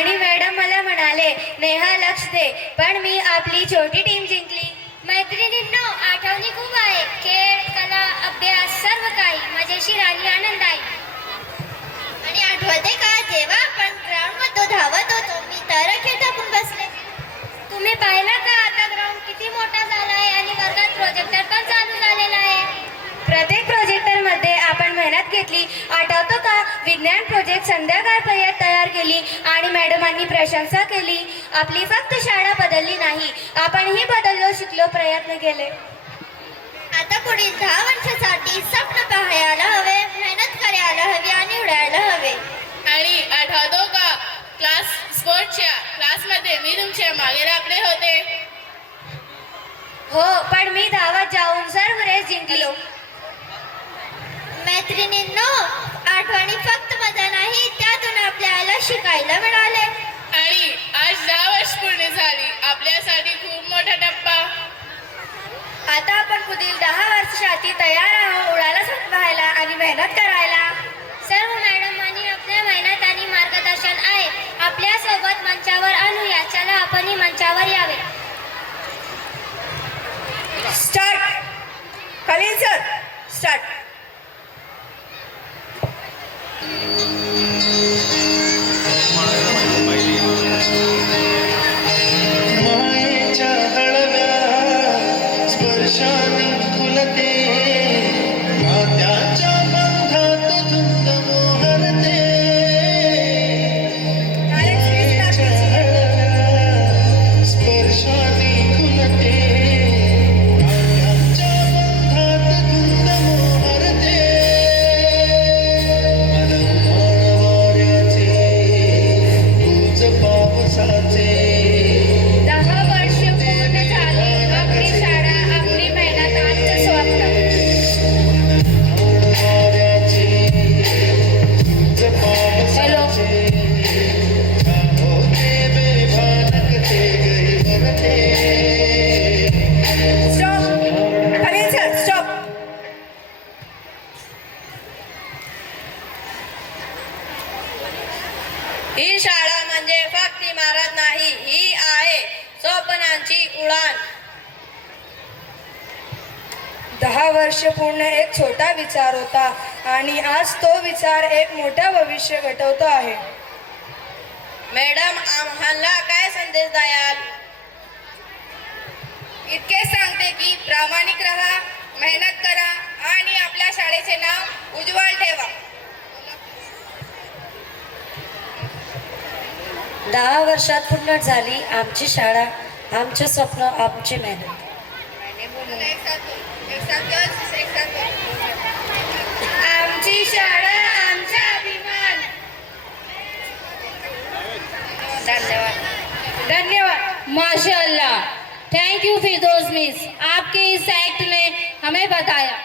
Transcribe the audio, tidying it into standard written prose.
आणि मॅडम मला म्हणाले, नेहा लक्ष दे, पण मी आपली छोटी टीम जिंकली. मैत्रिणींनो, आठवणी खूप आहे. खेळ, कला, अभ्यास सर्व काही मजेशीर आणि आनंददायी. आणि आठवते का जेव्हा आपण ग्राउंड मध्ये धावत होतो, मी तर खेळ टाकून बसले. तुम्ही पाहिला का आता ग्राउंड किती मोठा झाला आहे आणि वर्गात प्रोजेक्टर पण चालू झालेला आहे. प्रत्येक प्रोजेक्टर मध्ये आपण मेहनत घेतली. आठवतो का, विज्ञान प्रोजेक्ट संध्याकाळपर्यंत तयार केली आणि मॅडमांनी प्रशंसा केली. आपली फक्त शाळा बदलली नाही, आपणही बदललो, शिकलो, प्रयत्न केले. आता पुढील 10 वर्षासाठी स्वप्न पाहायला हवे, मेहनत करायला हवी आणि उडायला हवे. आणि आठवतो का स्पोर्ट्सच्या क्लासमध्ये मी तुमच्या मागे लागले होते. हो, पण मी धावत जाऊन सर्व रेस जिंकलो. मैत्रिणींनो, आठवणी फक्त मजा नाही, त्यातून आपल्याला शिकायला मिळाले. आणि आज 10 वर्ष पूर्ण झाली, आपल्यासाठी खूप मोठा टप्पा. आता आपण पुढील 10 वर्षासाठी तयार आहोत, उडायला पाहायला आणि मेहनत करायला. सर्व मॅडमांनी आपल्या मेहनत आणि मार्गदर्शन आहे आपल्या सोबत मंचावर आणूया. चला आपणही मंचावर यावे. स्टार्ट. कलीन सर, स्टार्ट. मायेच्या हळव्या स्पर्शाने फुलते, नात्याच्या बंधात धुंद मोहरते. मायेच्या हळव्या स्पर्शाने फुलते, नात्याच्या बंधात धुंद मोहरते. मन वाऱ्याचे, तुझ पावसाचे. 10 वर्ष पूर्ण झाली, आपली शाळा, आपली मेहनत, आमचं स्वप्न. हॅलो. स्टॉप. कलीन सर, स्टॉप. ही शाळा म्हणजे फक्त इमारत नाही, ही आहे स्वप्नांची उडान. 10 वर्ष पूर्ण एक छोटा विचार होता आणि आज तो विचार एक मोठा भविष्य घडवतो आहे. मॅडम, आम्हाला काय संदेश द्याल? इतके सांगते की प्रामाणिक राहा, मेहनत करा आणि आपल्या शाळेचे नाव उज्ज्वल ठेवा. 10 वर्षात पूर्ण झाली आमची शाळा, आमचे स्वप्न, आमची मेहनत. आमची शाळा, आमचा अभिमान. धन्यवाद. धन्यवाद. माशाअल्लाह, थैंक यू फिरदौस मिस, आपके इस एक्ट ने हमें बताया